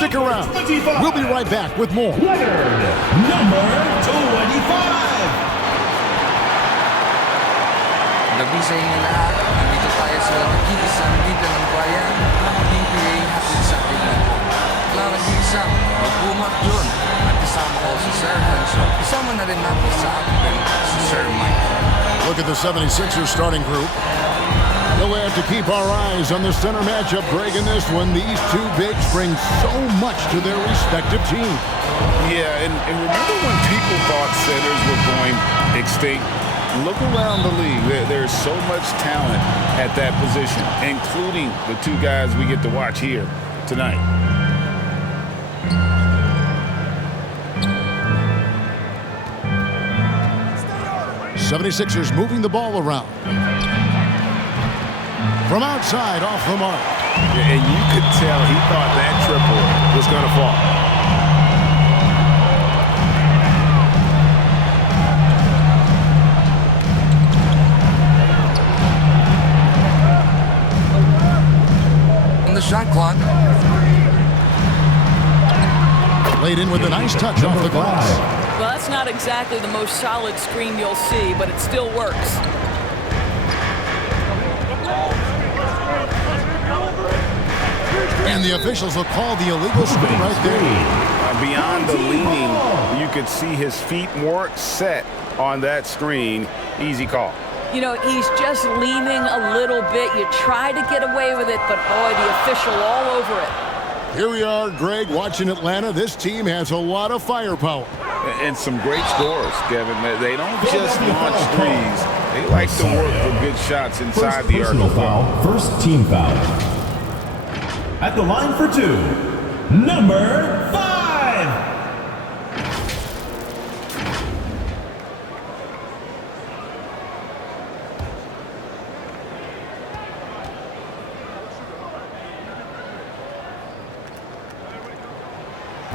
Stick around. We'll be right back with more. Number 25. Gabi sa inyo lahat. Nandito tayo sa nag-iisang liga ng bayan ng PBA hatid sa atin. Wala nag-iisang magbumak yun. At kasama ko si Sir Hanso. Kasama na rin natin sa atin si Sir Mike. Look at the 76ers starting group. They'll have to keep our eyes on the center matchup, Greg, in this one. These two bigs bring so much to their respective teams. Yeah, and remember when people thought centers were going extinct? Look around the league. There's so much talent at that position, including the two guys we get to watch here tonight. '76ers moving the ball around. From outside, off the mark. Yeah, and you could tell he thought that triple was going to fall. The shot clock. Laid in with a nice touch off the glass. Well, that's not exactly the most solid screen you'll see, but it still works. And the officials will call the illegal screen right there. Beyond the leaning, you could see his feet weren't set on that screen. Easy call. You know, he's just leaning a little bit. You try to get away with it, but boy, the official all over it. Here we are, Greg, watching Atlanta. This team has a lot of firepower. And some great scores, Kevin. They don't just launch threes. They like to work for good shots inside the arc. Foul, first team foul. At the line for two, number 5.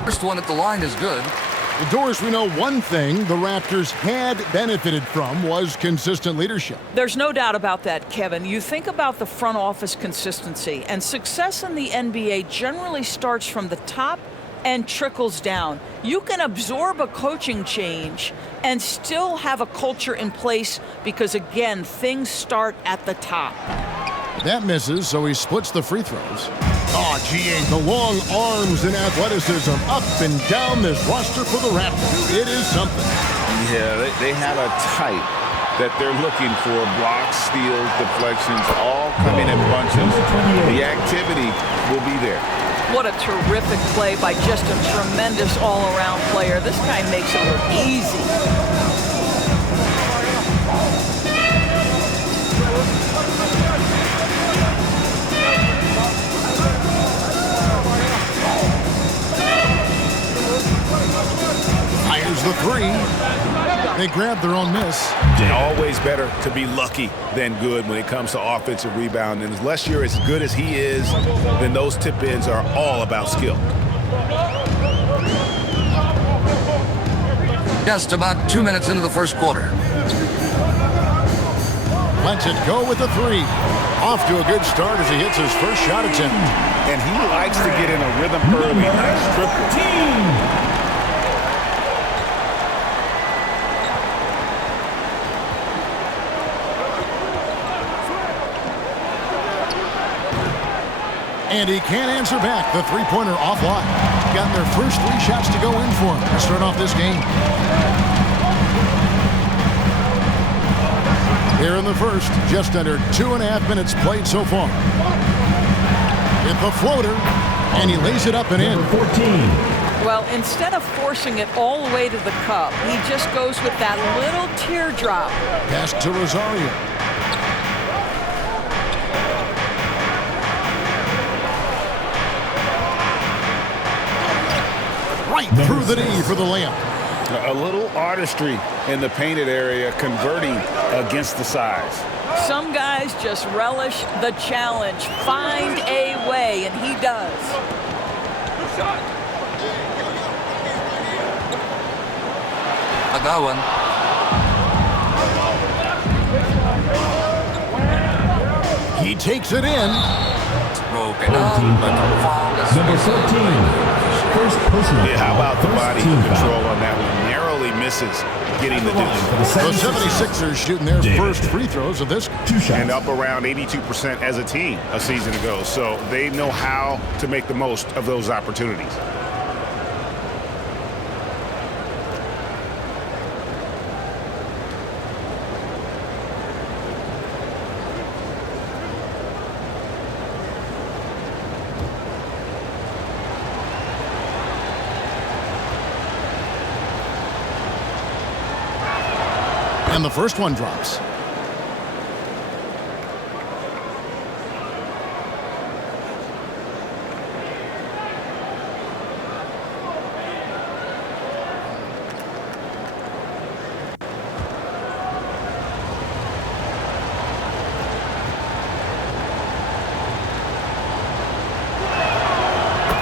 First one at the line is good. Well, Doris, we know one thing the Raptors had benefited from was consistent leadership. There's no doubt about that, Kevin. You think about the front office consistency, and success in the NBA generally starts from the top and trickles down. You can absorb a coaching change and still have a culture in place because, again, things start at the top. That misses, so he splits the free throws. Oh, the long arms and athleticism up and down this roster for the Raptors. It is something. Yeah, they have a type that they're looking for. Blocks, steals, deflections, all coming in bunches. The activity will be there. What a terrific play by just a tremendous all-around player. This guy makes it look easy. Fires the three. They grab their own miss. Always better to be lucky than good when it comes to offensive rebound. And unless you're as good as he is, then those tip-ins are all about skill. Just about 2 minutes into the first quarter. Lets it go with the three. Off to a good start as he hits his first shot attempt. And he likes to get in a rhythm early. Nice triple. And he can't answer back. The three-pointer offline. Got their first 3 shots to go in for him to start off this game. Here in the first, just under 2.5 minutes played so far. Hit the floater, and he lays it up and in. 14. Well, instead of forcing it all the way to the cup, he just goes with that little teardrop. Pass to Rosario. Right through the knee for the layup. A little artistry in the painted area, converting against the size. Some guys just relish the challenge. Find a way, and he does. I got one. He takes it in. broken up, but the foul that's Number 14. First personal Yeah, how foul, about the first body team control foul. on that one? Narrowly misses getting the For deuce. the The 76ers shooting their David. first free throws of this. 2 shots. And up around 82% as a team a season ago. So they know how to make the most of those opportunities. And the first one drops.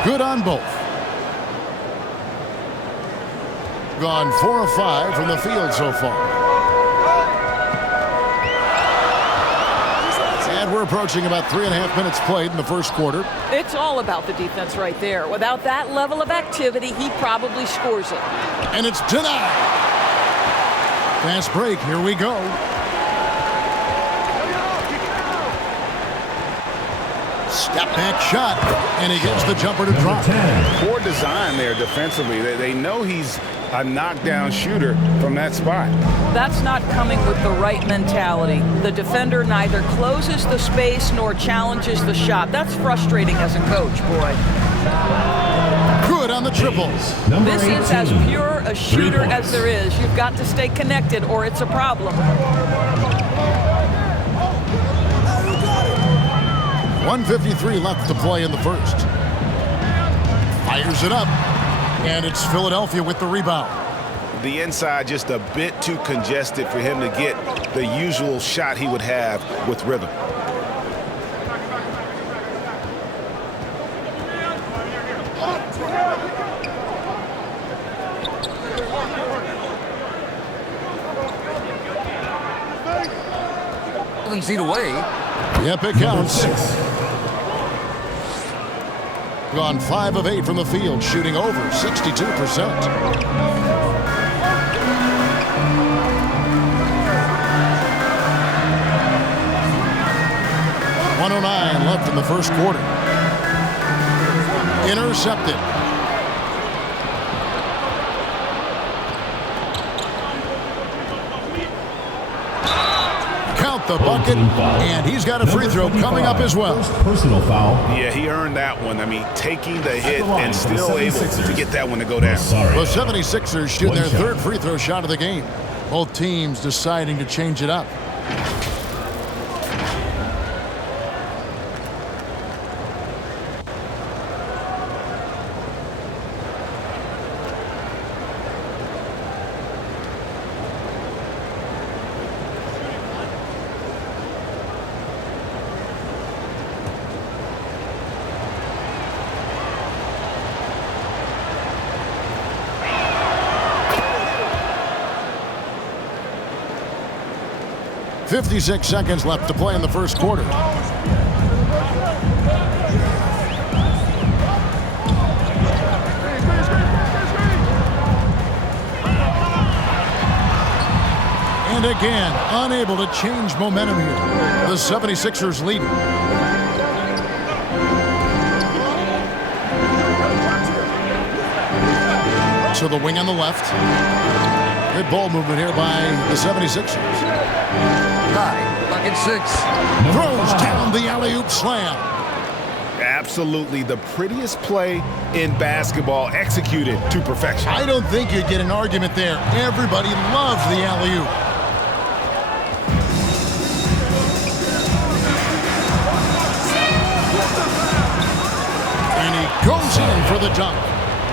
Good on both. Gone 4 of 5 from the field so far. And we're approaching about 3.5 minutes played in the first quarter. It's all about the defense right there. Without that level of activity, he probably scores it. And it's denied. Fast break. Here we go. Step back shot. And he gets the jumper to drop. 10. Poor design there defensively. They know he's a knockdown shooter from that spot. That's not coming with the right mentality. The defender neither closes the space nor challenges the shot. That's frustrating as a coach, boy. Good on the triples. Number This 18. is as pure a shooter 3 as points. there is. You've got to stay connected or it's a problem. 1:53 left to play in the first. Fires it up. And it's Philadelphia with the rebound. The inside just a bit too congested for him to get the usual shot he would have with rhythm. Doesn't see the way. Yep, it counts. Gone 5 of 8 from the field, shooting over 62%. .109 left in the first quarter. Intercepted. Count the bucket, and he's got a free throw coming up as well. First personal foul. Yeah, he earned that one. I mean, taking the hit and still able to get that one to go down. Sorry. The 76ers shooting One their shot. third free throw shot of the game. Both teams deciding to change it up. .56 seconds left to play in the first quarter. And again, unable to change momentum here. The 76ers leading. To the wing on the left. Good ball movement here by the 76ers. High, bucket 6. Throws down the alley-oop slam. Absolutely the prettiest play in basketball, executed to perfection. I don't think you'd get an argument there. Everybody loves the alley-oop. And he goes in for the dunk.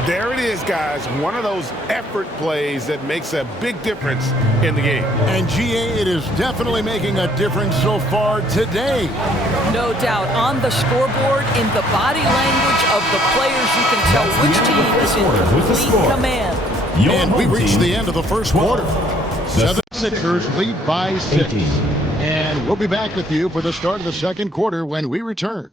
There it is, guys. One of those effort plays that makes a big difference in the game. And GA, it is definitely making a difference so far today. No doubt. On the scoreboard, in the body language of the players, you can tell which team is in With the complete score. command. Your And we home reach team, the end of the first quarter. 12. 76ers lead by 6. 18. And we'll be back with you for the start of the second quarter when we return.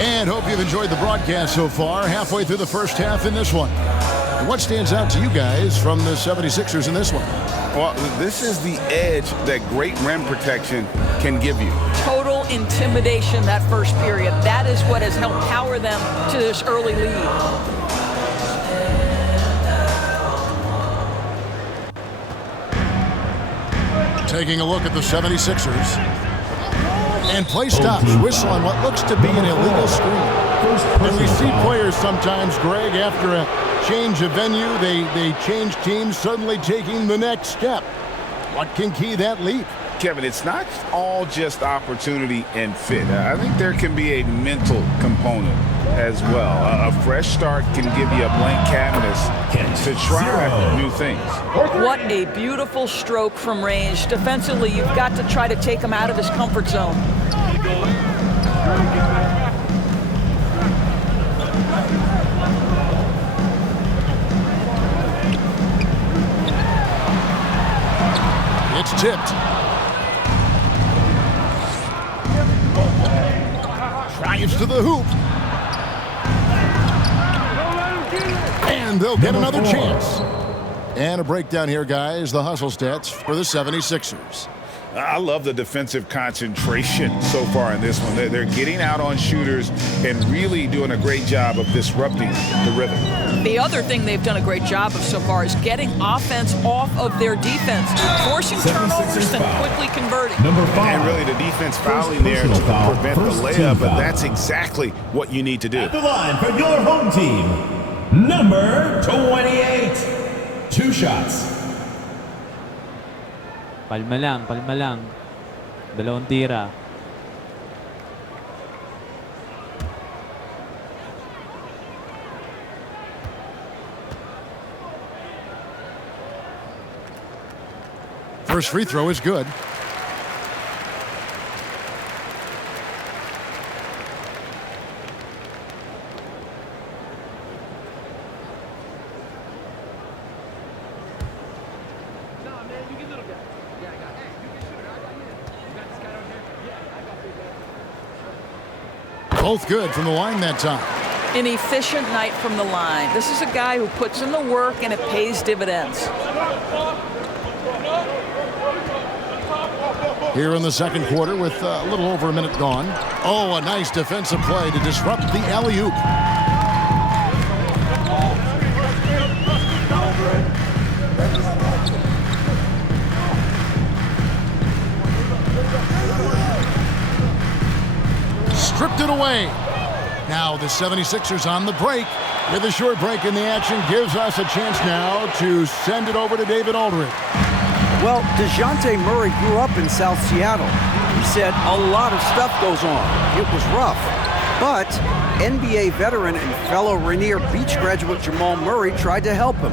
And hope you've enjoyed the broadcast so far, halfway through the first half in this one. And what stands out to you guys from the 76ers in this one? Well, this is the edge that great rim protection can give you. Total intimidation that first period. That is what has helped power them to this early lead. Taking a look at the 76ers. And play stops. Whistle on what looks to be an illegal screen. And we see players sometimes, Greg, after a change of venue, they change teams, suddenly taking the next step. What can key that leap? Kevin, it's not all just opportunity and fit. I think there can be a mental component as well. A fresh start can give you a blank canvas to try new things. What a beautiful stroke from range. Defensively, you've got to try to take him out of his comfort zone. It's tipped. Drives to the hoop. And they'll get another chance. And a breakdown here, guys. The hustle stats for the 76ers. I love the defensive concentration so far in this one. They're getting out on shooters and really doing a great job of disrupting the rhythm. The other thing they've done a great job of so far is getting offense off of their defense, forcing turnovers and quickly converting. Number 5. And really the defense fouling there to prevent the layup, but that's exactly what you need to do. At the line for your home team, number 28. 2 shots. Palma lang, palma lang. Dalawang tira. First free throw is good. Both good from the line that time. An efficient night from the line. This is a guy who puts in the work and it pays dividends. Here in the second quarter with a little over a minute gone. Oh, a nice defensive play to disrupt the alley-oop. Stripped it away. Now the 76ers on the break. With a short break in the action gives us a chance now to send it over to David Aldridge. Well, DeJounte Murray grew up in South Seattle. He said a lot of stuff goes on. It was rough. But NBA veteran and fellow Rainier Beach graduate Jamal Murray tried to help him.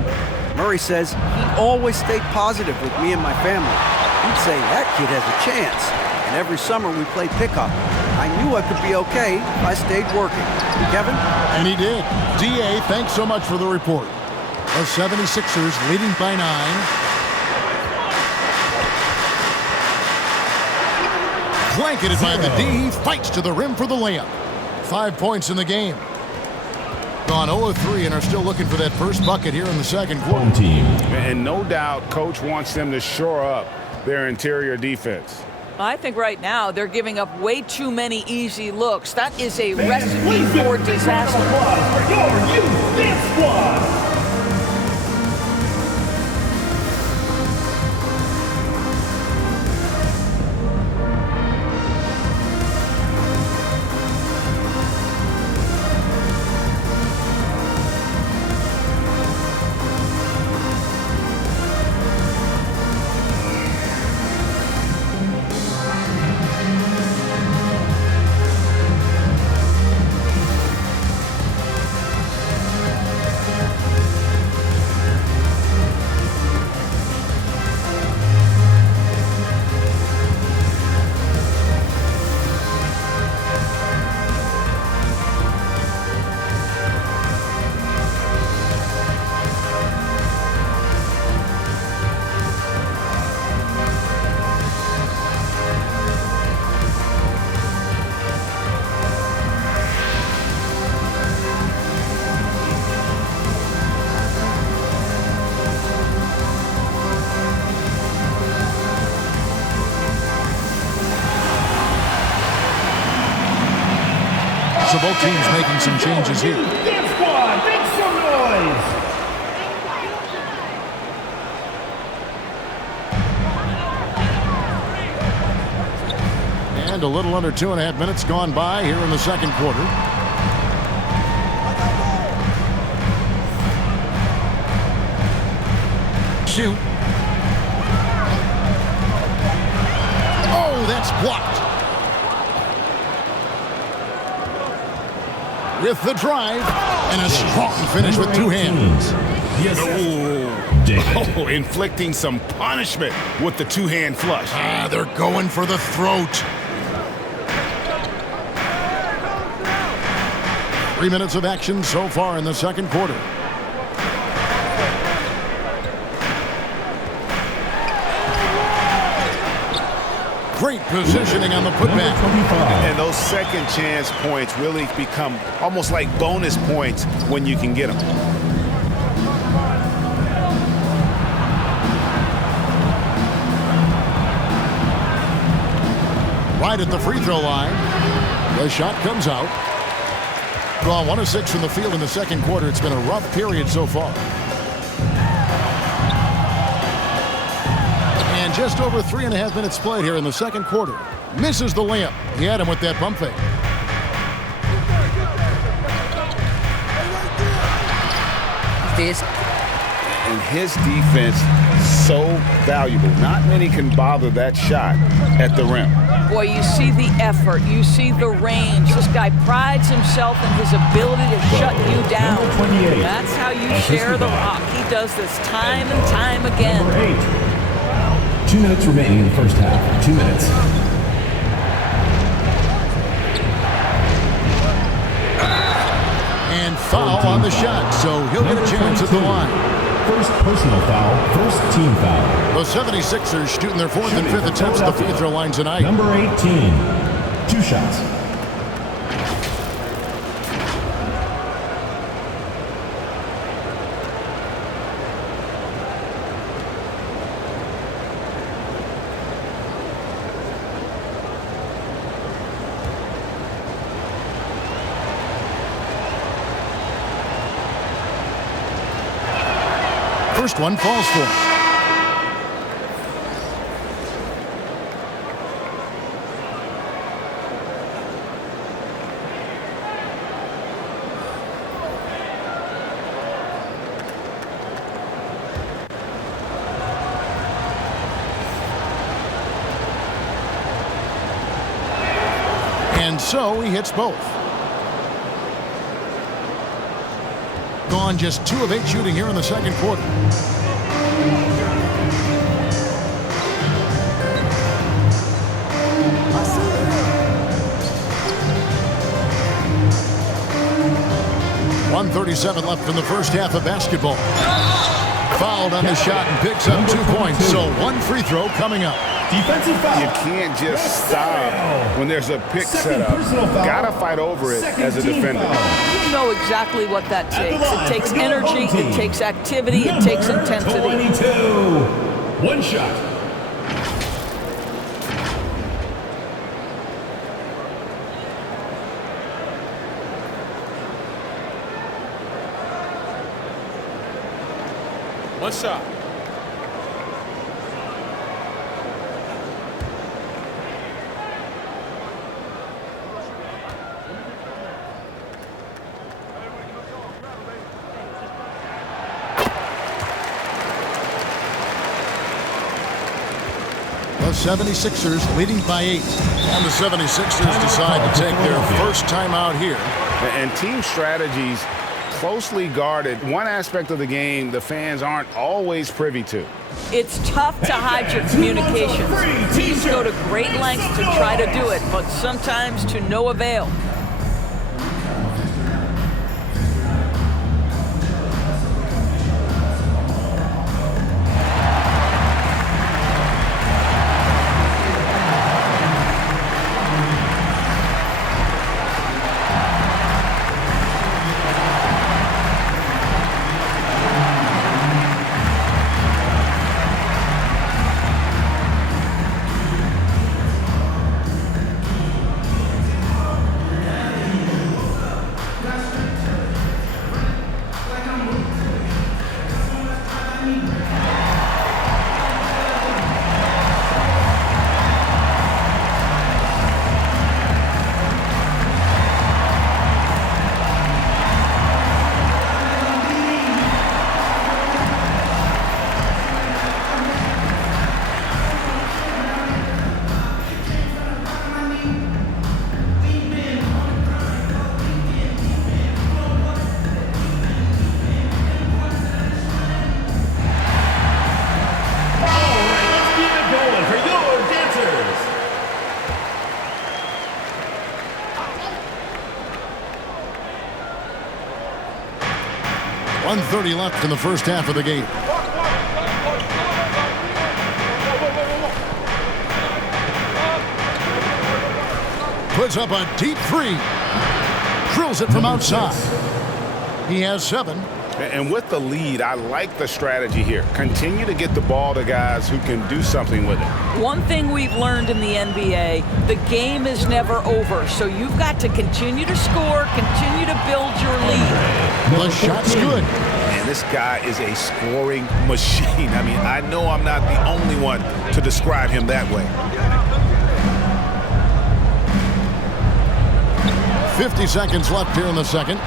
Murray says he always stayed positive with me and my family. He'd say, that kid has a chance. And every summer we played pickup. I knew I could be okay if I stayed working. Kevin? And he did. DA, thanks so much for the report. The 76ers leading by 9. Blanketed by the D. He fights to the rim for the layup. 5 points in the game. Gone 0-3 and are still looking for that first bucket here in the second quarter. And no doubt, Coach wants them to shore up their interior defense. I think right now they're giving up way too many easy looks. That is a recipe for disaster. For your youth dance squad. So both teams making some changes here. Give squad, make some noise. And a little under 2.5 minutes gone by here in the second quarter. Shoot. Oh, that's blocked. With the drive and a strong finish with two hands. Yes. Oh, inflicting some punishment with the two-hand flush. Ah, they're going for the throat. 3 minutes of action so far in the second quarter. Great positioning on the putback. And those second chance points really become almost like bonus points when you can get them. Right at the free throw line. The shot comes out. Well, 1 of 6 from the field in the second quarter. It's been a rough period so far. And just over 3.5 minutes played here in the second quarter. Misses the layup. He had him with that pump fake. And his defense so valuable. Not many can bother that shot at the rim. Boy, you see the effort. You see the range. This guy prides himself in his ability to shut you down. That's how you share the rock. He does this time and time again. Number 8. 2 minutes remaining in the first half. 2 minutes. And foul on the shot, so he'll get a chance at the line. First personal foul, first team foul. The 76ers shooting their 4th and 5th attempts at the free throw line tonight. Number 18. 2 shots. First one falls for him. And so he hits both. Gone just 2 of 8 shooting here in the second quarter. .137 left in the first half of basketball. Fouled on the shot and picks up 2 points. So 1 free throw coming up. Defensive foul. You can't just stop when there's a pick set up. Gotta fight over it as a defender. You know exactly what that takes. It takes energy, it takes activity, it takes intensity. 22. 1 shot. One shot. The 76ers leading by 8. And the 76ers decide to take their first timeout here. And team strategies closely guarded. One aspect of the game the fans aren't always privy to. It's tough to hide your communications. Teams go to great lengths to try to do it, but sometimes to no avail. 1:30 left in the first half of the game. Puts up a deep three. Drills it from outside. He has 7. And with the lead, I like the strategy here. Continue to get the ball to guys who can do something with it. One thing we've learned in the NBA, the game is never over. So you've got to continue to score, continue to build your lead. The shot's good. Man, this guy is a scoring machine. I mean, I know I'm not the only one to describe him that way. 50 seconds left here in the second.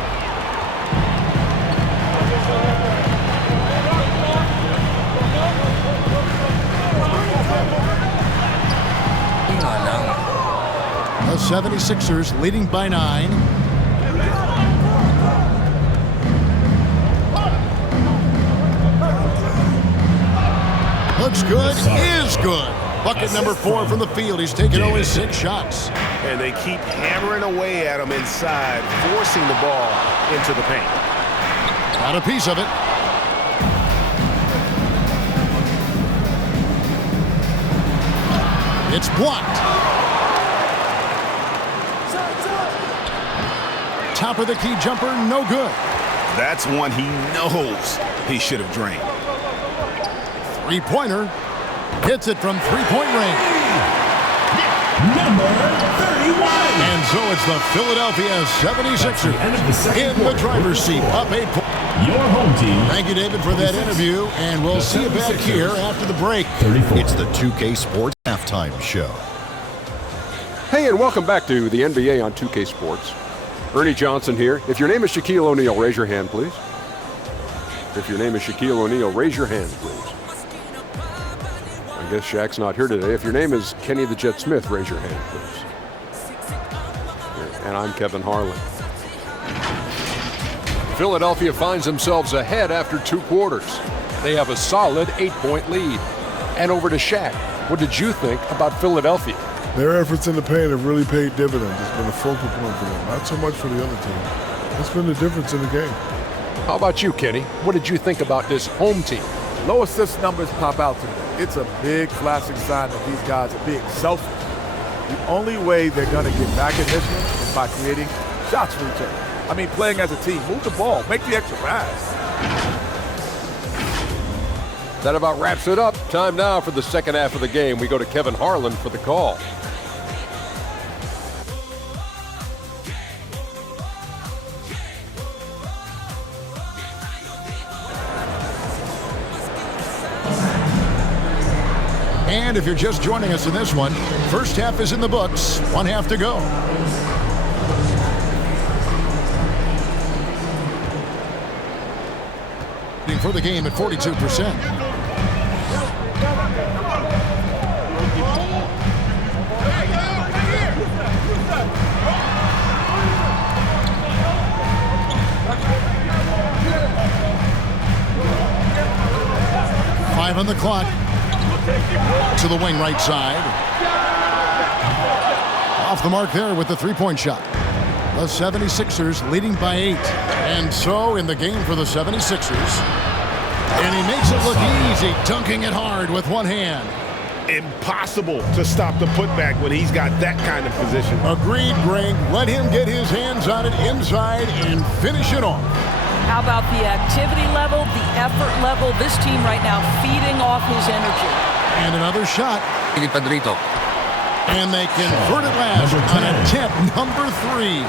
The 76ers leading by 9. Looks good, is good. Bucket number 4 from the field. He's taken only 6 shots. And they keep hammering away at him inside, forcing the ball into the paint. Got a piece of it. It's blocked. Top of the key jumper, no good. That's one he knows he should have drained. Three-pointer. Hits it from three-point range. Number 31. And so it's the Philadelphia 76ers in the driver's seat, up 8 points. Your home team. Thank you, David, for that interview, and we'll see you back here after the break. 34. It's the 2K Sports Halftime Show. Hey, and welcome back to the NBA on 2K Sports. Ernie Johnson here. If your name is Shaquille O'Neal, raise your hand, please. If your name is Shaquille O'Neal, raise your hand, please. I guess Shaq's not here today. If your name is Kenny the Jet Smith, raise your hand, please. And I'm Kevin Harlan. Philadelphia finds themselves ahead after 2 quarters. They have a solid 8-point lead. And over to Shaq. What did you think about Philadelphia? Their efforts in the paint have really paid dividends. It's been a focal point for them, not so much for the other team. That's been the difference in the game. How about you, Kenny? What did you think about this home team? Low assist numbers pop out to me. It's a big flashing sign that these guys are being selfish. The only way they're going to get back in this one is by creating shots for each other. I mean, playing as a team. Move the ball. Make the extra pass. That about wraps it up. Time now for the second half of the game. We go to Kevin Harlan for the call. And if you're just joining us in this one, first half is in the books. 1 half to go. For the game at 42%. Five on the clock. To the wing right side. Off the mark there with the three-point shot. The 76ers leading by 8. And so in the game for the 76ers. And he makes it look easy, dunking it hard with one hand. Impossible to stop the putback when he's got that kind of position. Agreed, Greg. Let him get his hands on it inside and finish it off. How about the activity level, the effort level? This team right now feeding off his energy. And another shot. And they convert it last on attempt number 3.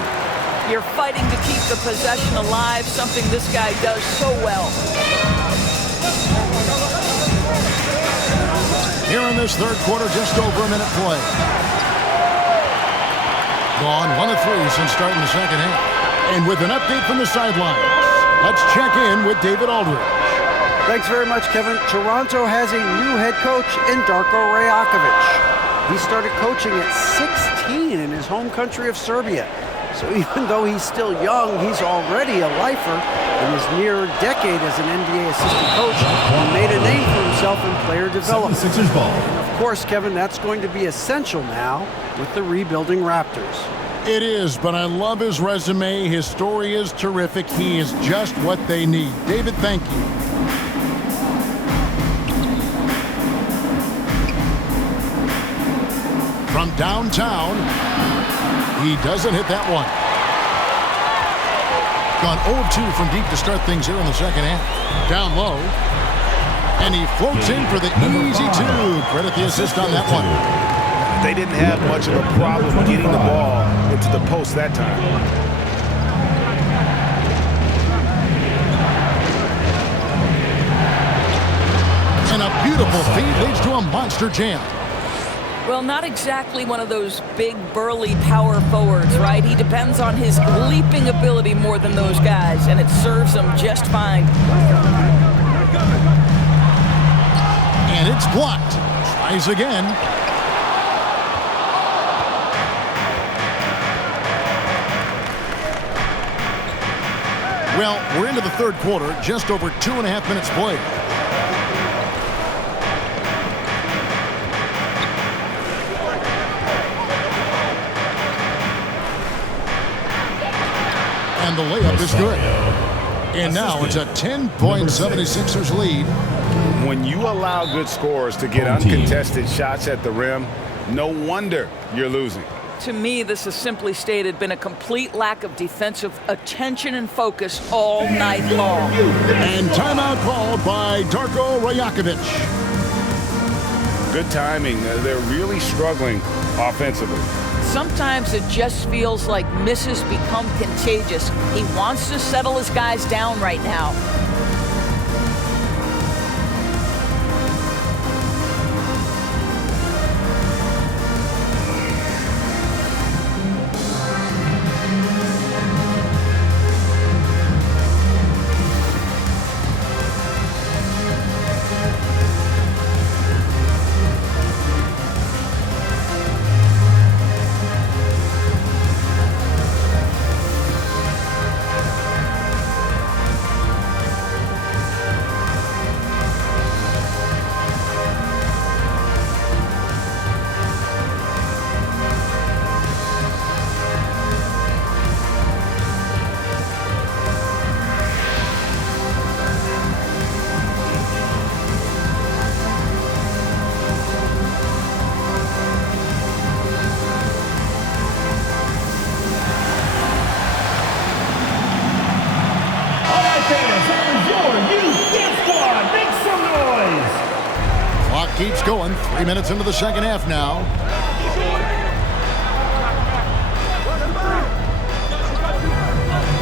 You're fighting to keep the possession alive, something this guy does so well. Here in this third quarter, just over a minute play. Gone 1 of 3 since starting the second half. And with an update from the sidelines, let's check in with David Aldridge. Thanks very much, Kevin. Toronto has a new head coach in Darko Rajakovic. He started coaching at 16 in his home country of Serbia. So even though he's still young, he's already a lifer. In his near decade as an NBA assistant coach, he made a name for himself in player development. And of course, Kevin, that's going to be essential now with the rebuilding Raptors. It is, but I love his resume. His story is terrific. He is just what they need. David, thank you. From downtown, he doesn't hit that one. Gone 0-2 from deep to start things here in the second half. Down low. And he floats in for the easy two. Credit the assist on that one. They didn't have much of a problem getting the ball into the post that time. And a beautiful feed leads to a monster jam. Well, not exactly one of those big, burly power forwards, right? He depends on his leaping ability more than those guys, and it serves him just fine. And it's blocked. Tries again. Well, we're into the third quarter, just over 2.5 minutes played. And the layup is good. And now it's a 10-point 76ers lead. When you allow good scorers to get uncontested shots at the rim, no wonder you're losing. To me, this has simply stated been a complete lack of defensive attention and focus all night long. And timeout called by Darko Rajakovic. Good timing. They're really struggling offensively. Sometimes it just feels like misses become contagious. He wants to settle his guys down right now. Keeps going. 3 minutes into the second half now.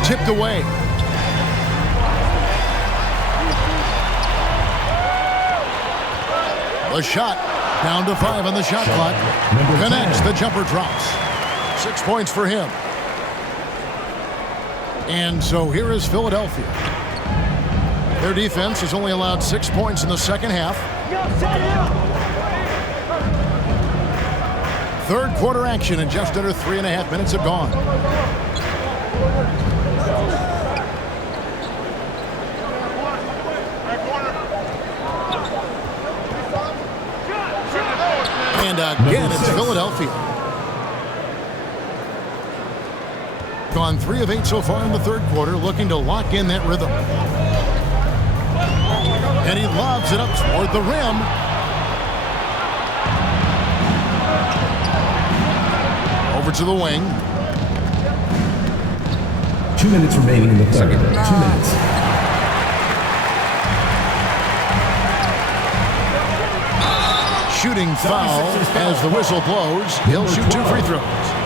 Tipped away. The shot down to 5 on the shot clock. Connects. The jumper drops. 6 points for him. And so here is Philadelphia. Their defense has only allowed 6 points in the second half. Third quarter action, and just under 3.5 minutes have gone. And again, it's Philadelphia. Gone 3 of 8 so far in the third quarter, looking to lock in that rhythm. And he lobs it up toward the rim. Over to the wing. 2 minutes remaining in the third. 2 minutes. Shooting foul as the whistle blows. He'll shoot 2 free throws.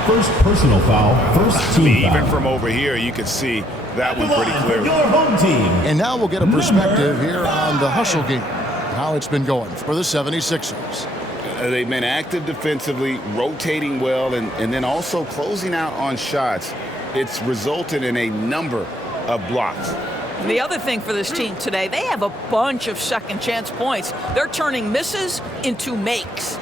First personal foul, first team foul. Even from over here, you can see that one pretty clearly. Your home team. And now we'll get a perspective here on the hustle game, how it's been going for the 76ers. They've been active defensively, rotating well, and then also closing out on shots. It's resulted in a number of blocks. The other thing for this team today, they have a bunch of second chance points. They're turning misses into makes.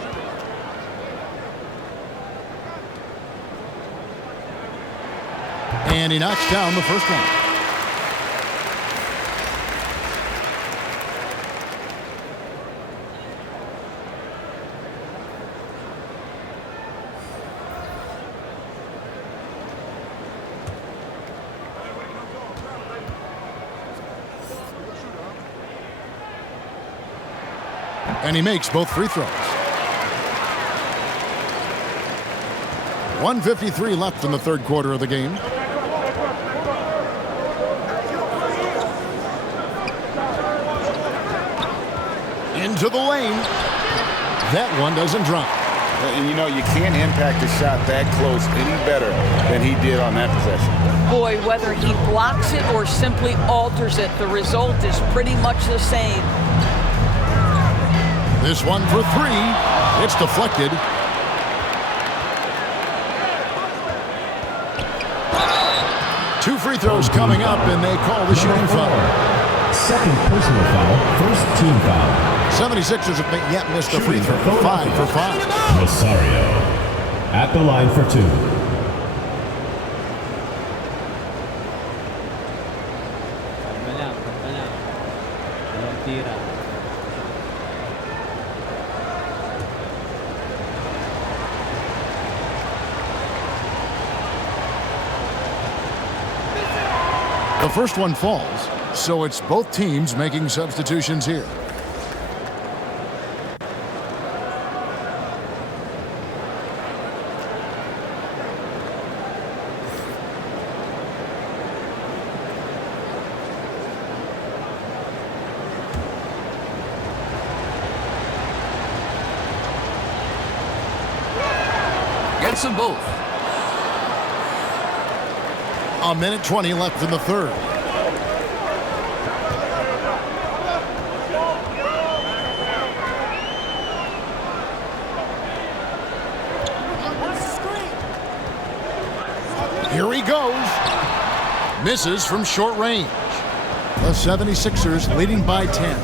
And he knocks down the first one. And he makes both free throws. 1:53 left in the third quarter of the game. Into the lane. That one doesn't drop. And you know, you can't impact a shot that close any better than he did on that possession. Boy, whether he blocks it or simply alters it, the result is pretty much the same. This one for three. It's deflected. Two free throws coming up, and they call the shooting foul. Second personal foul, first team foul. 76ers have yet missed a free throw. 5 for 5. Rosario at the line for two. Kalma lang, kalma lang. Dalawang tira. The first one falls, so it's both teams making substitutions here. Gets them both. A minute 20 left in the third. Here he goes. Misses from short range. The 76ers leading by 10.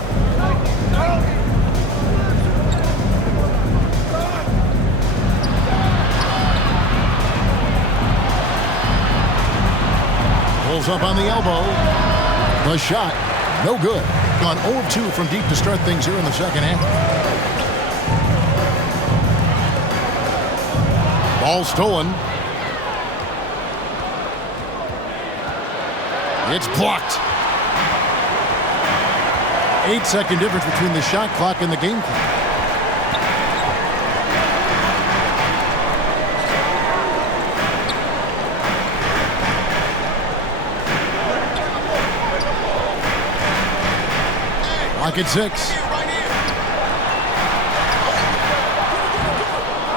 Pulls up on the elbow. The shot, no good. On 0 of 2 from deep to start things here in the second half. Ball stolen. It's blocked. 8-second difference between the shot clock and the game clock. Clock at 6.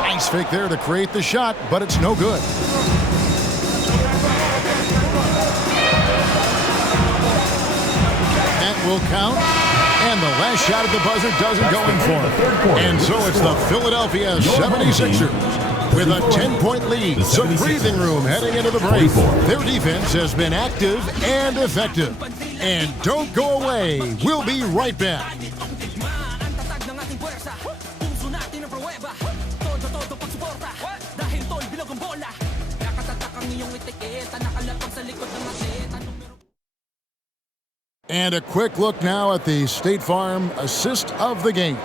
Nice fake there to create the shot, but it's no good. That will count. And the last shot at the buzzer doesn't go in for him. And so it's the Philadelphia 76ers with a 10-point lead. Some breathing room heading into the break. Their defense has been active and effective. And don't go away. We'll be right back. And a quick look now at the State Farm assist of the game.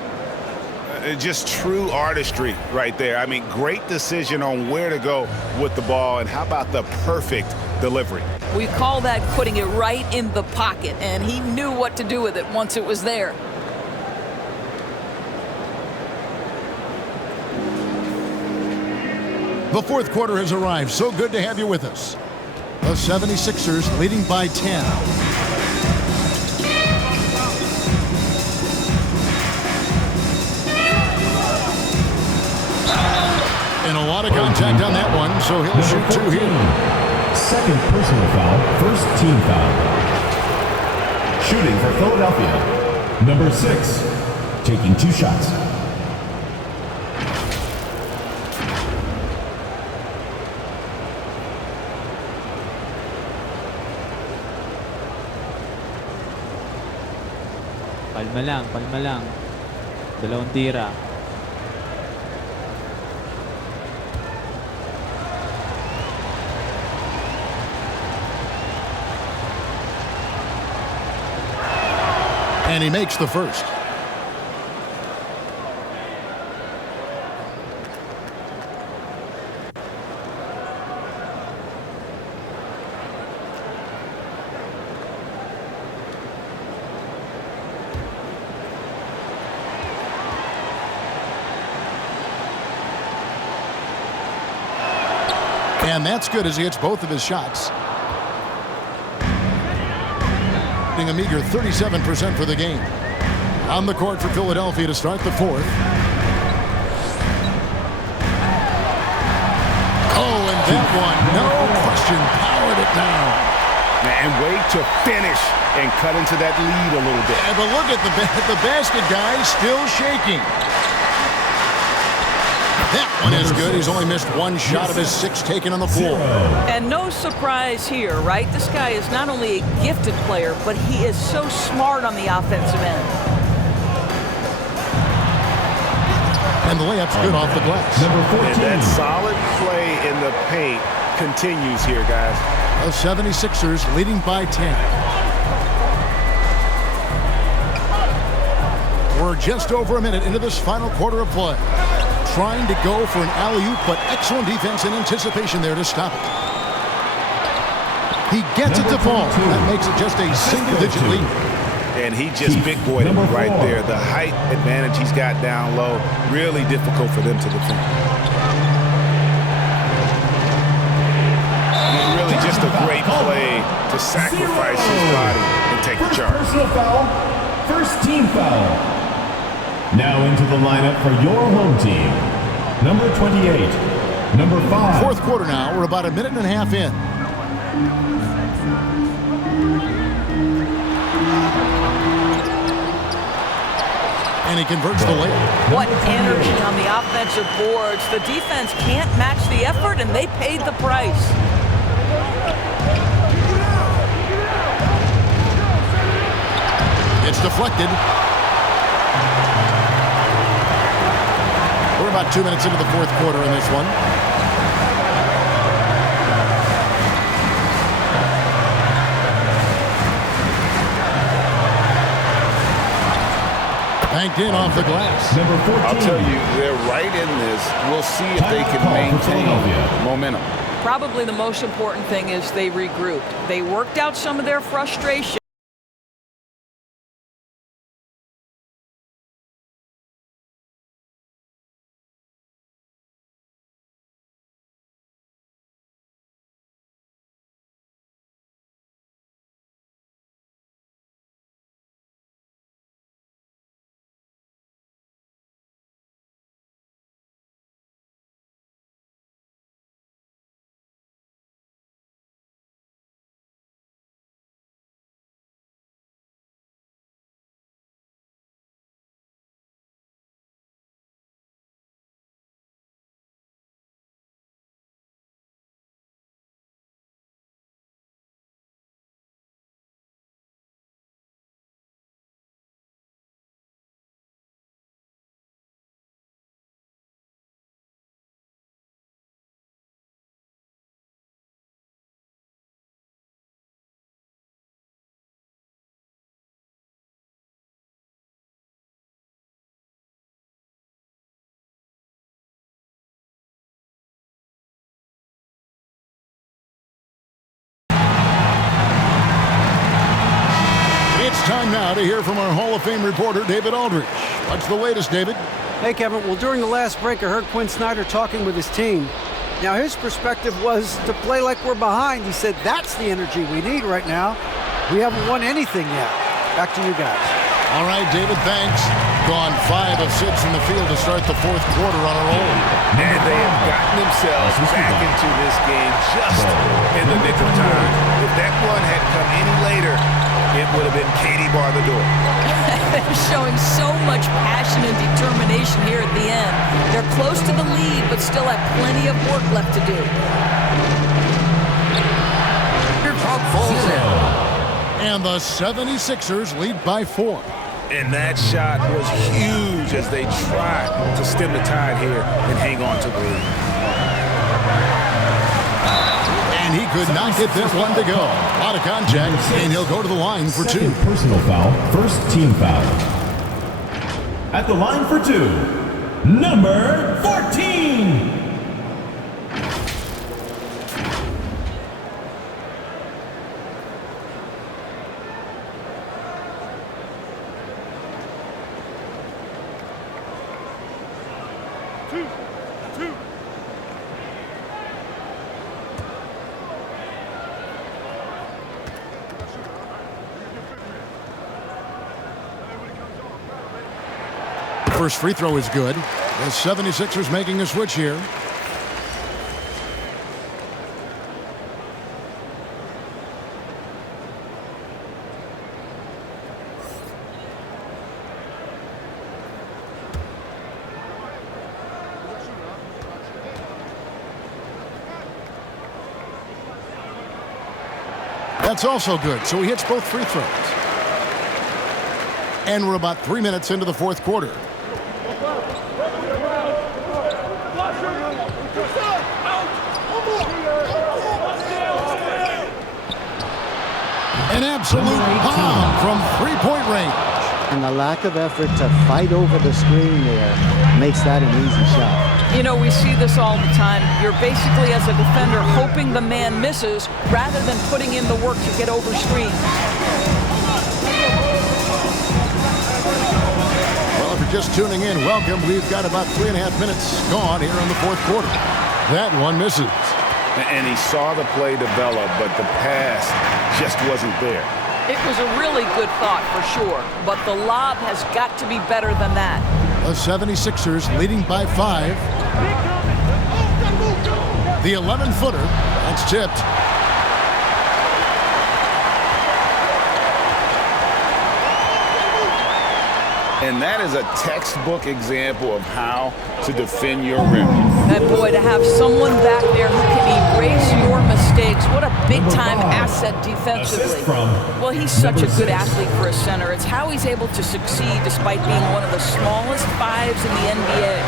Just true artistry right there. I mean, great decision on where to go with the ball, and how about the perfect delivery? We call that putting it right in the pocket, and he knew what to do with it once it was there. The fourth quarter has arrived. So good to have you with us. The 76ers leading by 10. And a lot of contact on that one, so he'll shoot 2 here. Second personal foul, first team foul. Shooting for Philadelphia, number 6, taking 2 shots. Palma lang. Dalawang tira. And he makes the first. And that's good as he hits both of his shots. A meager 37% for the game. On the court for Philadelphia to start the fourth. Oh, and that one, no question, powered it down. And wait to finish and cut into that lead a little bit. Yeah, but look at the basket guy still shaking. That one is good. He's only missed one shot of his 6 taken on the floor. And no surprise here, right? This guy is not only a gifted player, but he is so smart on the offensive end. And the layup's good off the glass. Number 14. And that solid play in the paint continues here, guys. The 76ers leading by 10. We're just over a minute into this final quarter of play. Trying to go for an alley-oop, but excellent defense and anticipation there to stop it. He gets it to fall. That makes it just a single-digit lead. And he just big-boyed him right there. The height advantage he's got down low, really difficult for them to defend. And really just a great play to sacrifice his body and take the charge. Personal foul, first team foul. Now into the lineup for your home team. Number 28, number 5. Fourth quarter now. We're about a minute and a half in. And he converts the layup. What energy on the offensive boards. The defense can't match the effort, and they paid the price. It's deflected. We're about 2 minutes into the fourth quarter in this one. Banked in off the glass. Number 14. I'll tell you, they're right in this. We'll see if they can maintain momentum. Probably the most important thing is they regrouped. They worked out some of their frustration. Time now to hear from our Hall of Fame reporter, David Aldridge. What's the latest, David? Hey, Kevin. Well, during the last break, I heard Quinn Snyder talking with his team. Now, his perspective was to play like we're behind. He said that's the energy we need right now. We haven't won anything yet. Back to you guys. All right, David, thanks. Gone 5 of 6 in the field to start the fourth quarter on a roll. And they have gotten themselves back into this game just in the nick of time. If that one had come any later, it would have been Katie bar the door. They're showing so much passion and determination here at the end. They're close to the lead, but still have plenty of work left to do. And the 76ers lead by 4. And that shot was huge as they tried to stem the tide here and hang on to the lead. And he could not get this one to go. A lot of contact, and he'll go to the line for 2. Second personal foul, first team foul. At the line for 2, number 14. First free throw is good. The 76ers making a switch here. That's also good, so he hits both free throws. And we're about 3 minutes into the fourth quarter. An absolute bomb from three-point range. And the lack of effort to fight over the screen there makes that an easy shot. You know, we see this all the time. You're basically, as a defender, hoping the man misses rather than putting in the work to get over screen. Well, if you're just tuning in, welcome. We've got about 3.5 minutes gone here in the fourth quarter. That one misses. And he saw the play develop, but the pass just wasn't there. It was a really good thought for sure, but the lob has got to be better than that. The 76ers leading by 5. The 11-footer, that's tipped. And that is a textbook example of how to defend your rim. And boy, to have someone back there who can erase your mistakes, what a big-time asset defensively. Well, he's such a good athlete for a center. It's how he's able to succeed despite being one of the smallest fives in the NBA.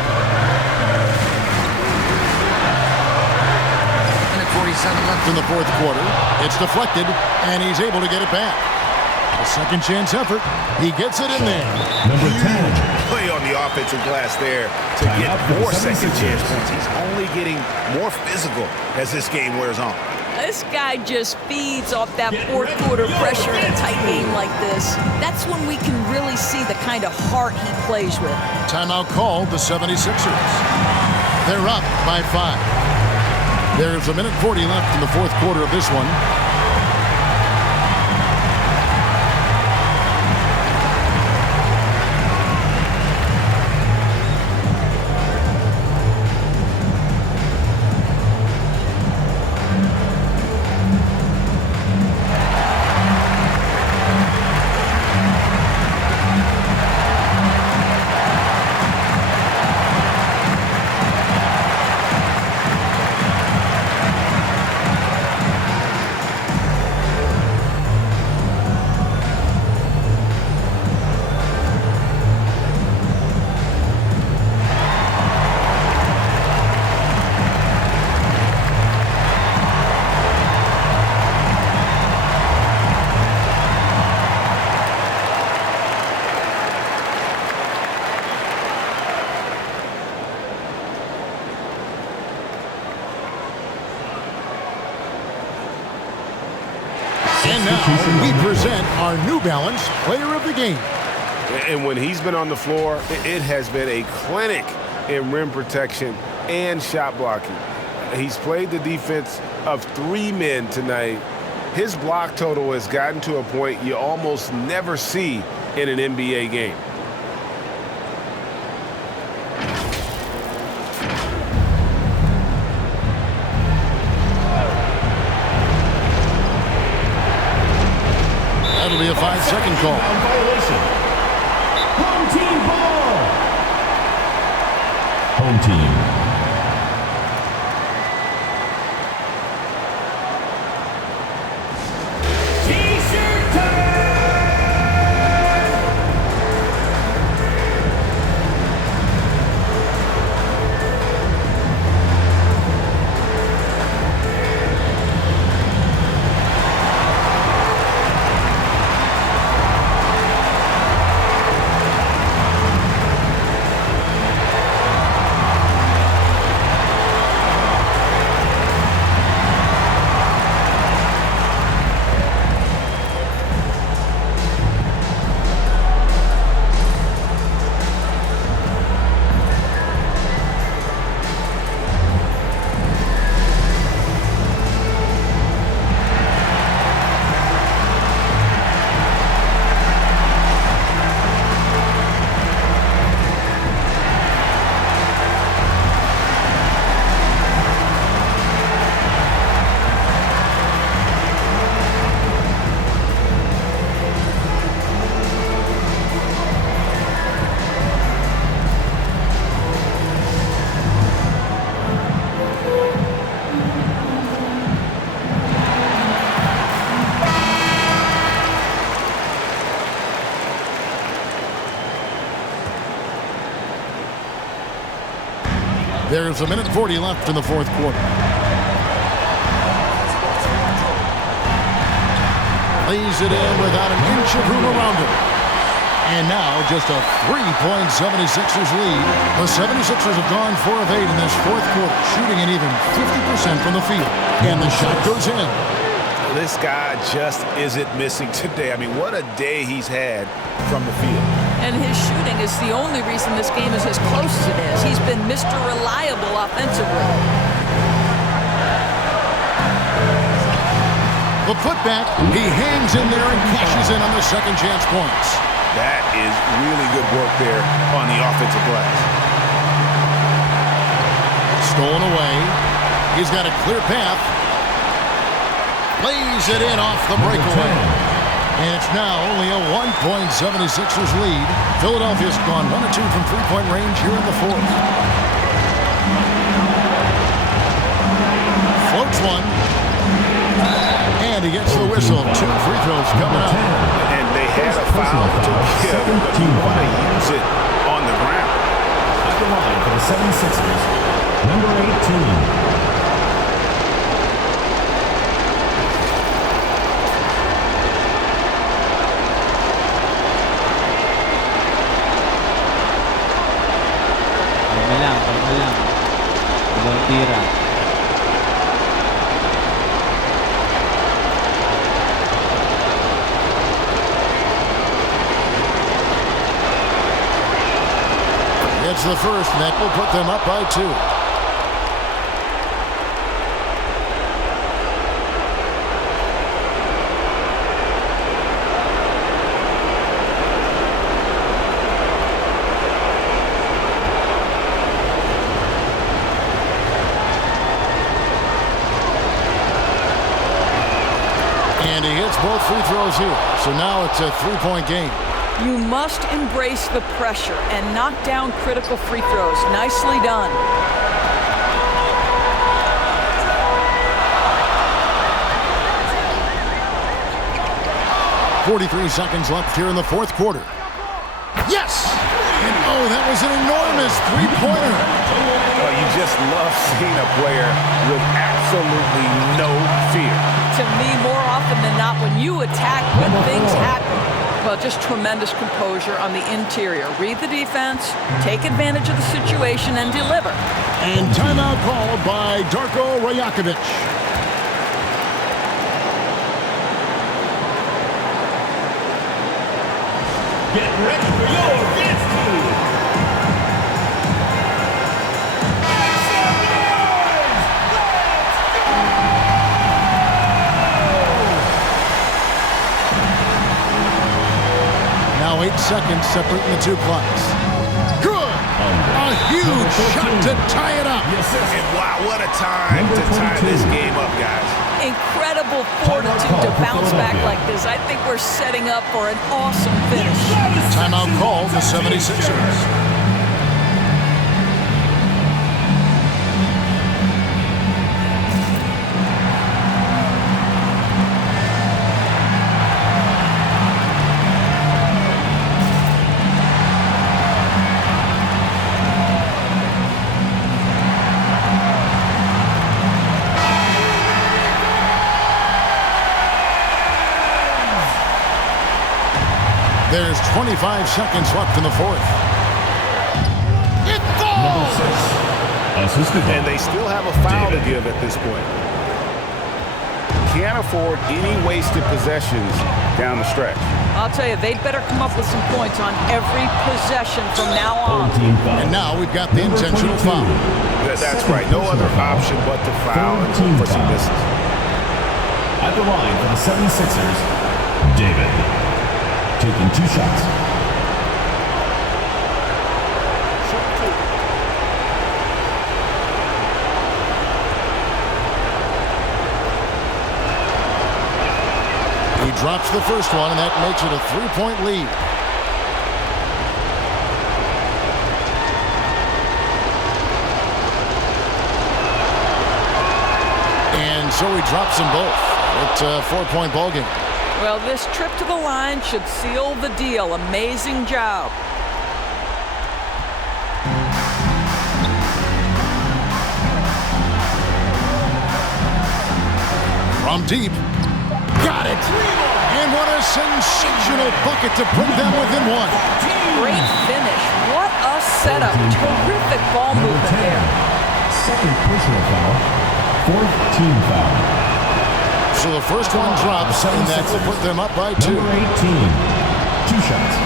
47 left in the fourth quarter. It's deflected, and he's able to get it back. A second chance effort. He gets it in there. Number 10. Play on the offensive glass there to get more second chance points. He's only getting more physical as this game wears on. This guy just feeds off that fourth quarter pressure in a tight game like this. That's when we can really see the kind of heart he plays with. Timeout called the 76ers. They're up by 5. There's a minute 40 left in the fourth quarter of this one. And now we present our New Balance Player of the Game. And when he's been on the floor, it has been a clinic in rim protection and shot blocking. He's played the defense of 3 men tonight. His block total has gotten to a point you almost never see in an NBA game. That'll be a 5-second call. Violation. Home team ball. Home team. T-shirt time. There's a minute 40 left in the fourth quarter. Lays it in without an inch of room around him. And now just a 3-point 76ers lead. The 76ers have gone 4 of 8 in this fourth quarter, shooting an even 50% from the field. And the shot goes in. This guy just isn't missing today. I mean, what a day he's had from the field. And his shooting is the only reason this game is as close as it is. He's been Mr. Reliable offensively. The putback, he hangs in there and cashes in on the second chance points. That is really good work there on the offensive glass. Stolen away. He's got a clear path. Lays it in off the breakaway. And it's now only a 1-point 76ers lead. Philadelphia's gone 1 of 2 from three-point range here in the fourth. Floats one. And he gets the whistle. 2 free throws coming up. And they had a foul to give, but you want to use it on the ground. At the line for the 76ers, number 18. Kalma lang. Dalawang tira. It's the first, and that will put them up by 2. And he hits both free throws here. So now it's a 3-point game. You must embrace the pressure and knock down critical free throws. Nicely done. 43 seconds left here in the fourth quarter. Yes! And oh, that was an enormous three-pointer. Oh, you just love seeing a player with absolutely no fear. To me, more often than not, when you attack, good things happen. Well, just tremendous composure on the interior. Read the defense, take advantage of the situation, and deliver. And timeout called by Darko Rajakovic. Get ready for your dance move. Now 8 seconds separating the two clocks. Good! A huge shot to tie it up. And wow, what a time to tie this game up, guys. Incredible fortitude to bounce back like this. I think we're setting up for an awesome finish. Timeout called the 76ers. There's 25 seconds left in the fourth. It falls! And they still have a foul to give at this point. Can't afford any wasted possessions down the stretch. I'll tell you, they'd better come up with some points on every possession from now on. And now we've got the intentional foul. That's right. No other option but to foul and look for some misses. At the line for the 76ers, David. Taking 2 shots. He drops the first one, and that makes it a 3-point lead. And so he drops them both. It's a 4-point ball game. Well, this trip to the line should seal the deal. Amazing job. From deep. Got it. And what a sensational bucket to put them within one. Great finish. What a setup. Terrific ball movement there. Second personal foul. Fourth team foul. So the first one drops, and that will put them up by 2. Number 18. 2 shots.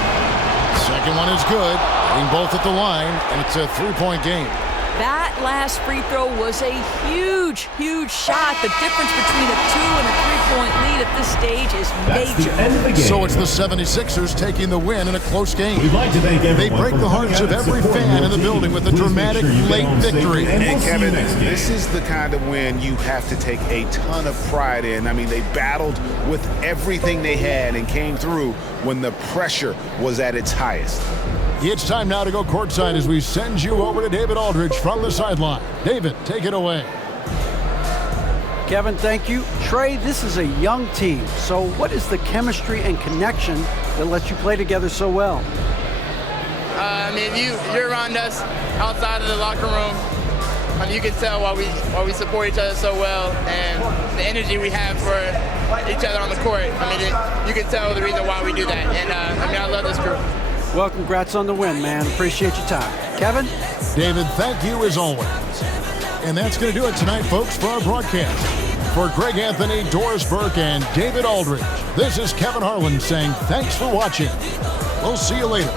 Second one is good. Hitting both at the line, and it's a 3-point game. That last free throw was a huge, huge shot. The difference between a 2 and a 3-point lead at this stage is major. The end of the game. So it's the 76ers taking the win in a close game. We'd like to thank everyone. They break the hearts of every fan in the building with a dramatic late victory. And Kevin, this is the kind of win you have to take a ton of pride in. I mean, they battled with everything they had and came through when the pressure was at its highest. It's time now to go courtside as we send you over to David Aldridge from the sideline. David, take it away. Kevin, thank you. Trey, this is a young team. So what is the chemistry and connection that lets you play together so well? I mean, you're around us outside of the locker room. You can tell why we support each other so well, and the energy we have for each other on the court. I mean, you can tell the reason why we do that. And I love this group. Well, congrats on the win, man. Appreciate your time. Kevin? David, thank you as always. And that's going to do it tonight, folks, for our broadcast. For Greg Anthony, Doris Burke, and David Aldridge, this is Kevin Harlan saying thanks for watching. We'll see you later.